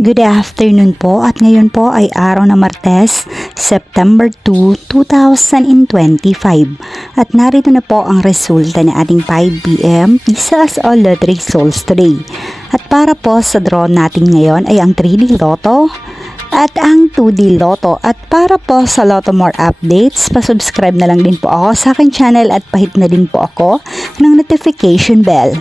Good afternoon po at ngayon po ay araw na Martes, September 2, 2025 at narito na po ang resulta ng ating 5pm Pisas o Lottery Souls today. At para po sa draw natin ngayon ay ang 3D Lotto at ang 2D Lotto. At para po sa Lotto More updates, pasubscribe na lang din po ako sa aking channel at pahit na din po ako ng notification bell.